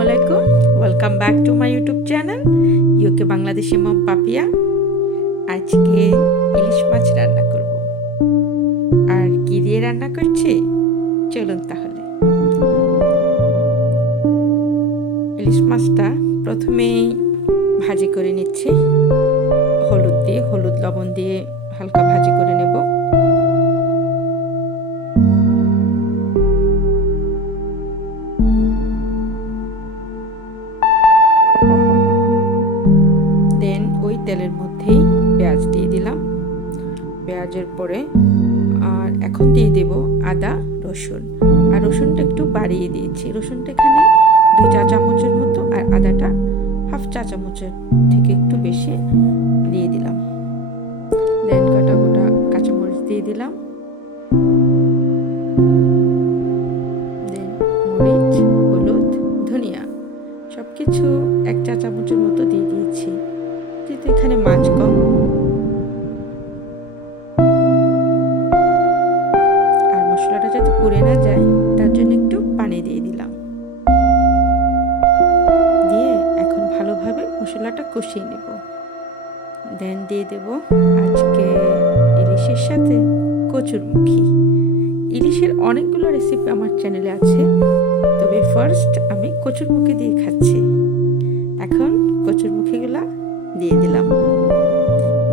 Assalamualaikum. Welcome back to my YouTube channel UK Bangladeshi মম পাপিয়া। আজকে ইলিশ মাছ রান্না করব। আর কি দিয়ে রান্না করছি চলুন তাহলে। ইলিশ মাছটা প্রথমে ভাজি করে নিচ্ছি হলুদ লবণ দিয়ে হালকা ভাজি করে নেব। ওই তেলের মধ্যেই পেঁয়াজ দিয়ে দিলাম। পেঁয়াজের পরে আর এখন দিয়ে দেব আদা রসুন। আর রসুনটা একটু বাড়িয়ে দিয়েছি। রসুনটা এখানে 2 চা চামচের মতো, আর আদাটা হাফ চা চামচের থেকে একটু বেশি দিয়ে দিলাম। দেন গোটা কাঁচামরিচ দিয়ে দিলাম। দেন মরিচ, হলুদ, ধনিয়া সবকিছু 1 চা চামচের মতো দিয়ে দিয়েছি। যেহেতু এখানে মাছ কম, আর মশলাটা যাতে পুড়ে না যায় তার জন্য একটু পানি দিয়ে দিলাম। দিয়ে এখন ভালোভাবে মশলাটা কষিয়ে নেব। দেন দিয়ে দেব আজকে ইলিশের সাথে কচুরমুখী। ইলিশের অনেকগুলো রেসিপি আমার চ্যানেলে আছে, তবে ফার্স্ট আমি কচুরমুখী দিয়ে খাচ্ছি। এখন কচুরমুখীগুলা দিয়ে দিলাম,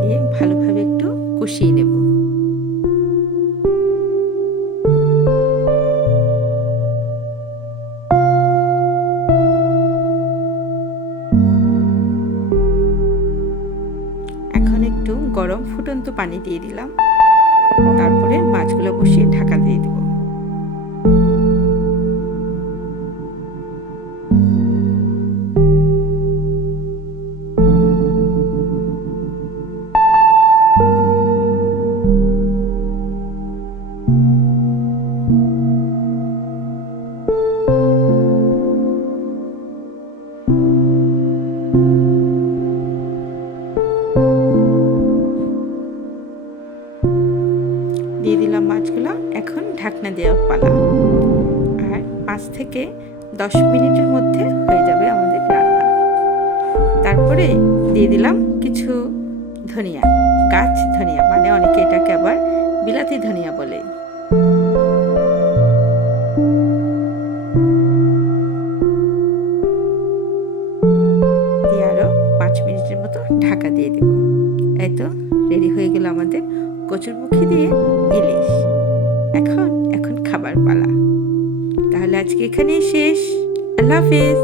দিয়ে ভালোভাবে একটু কষিয়ে নেব। এখন একটু গরম ফুটন্ত পানি দিয়ে দিলাম। তারপরে মাছগুলো বসিয়ে ঢাকা দিয়ে দেব। দিয়ে দিলাম মাছগুলো। এখন ঢাকনা দেওয়ার পালা। আর 5 থেকে 10 মিনিটের মধ্যে হয়ে যাবে আমাদের রান্না। তারপরে দিয়ে দিলাম কিছু ধনিয়া, গাছ ধনিয়া, মানে অনেকে এটাকে আবার বিলাতি ধনিয়া বলে। দিয়ে আরো 5 মিনিটের মতো ঢাকা দিয়ে দেব। এই তো রেডি হয়ে গেল আমাদের কচুরমুখী দিয়ে ইলিশ। এখন খাবার পালা। তাহলে আজকে এখানেই শেষ। আল্লাহ হাফেজ।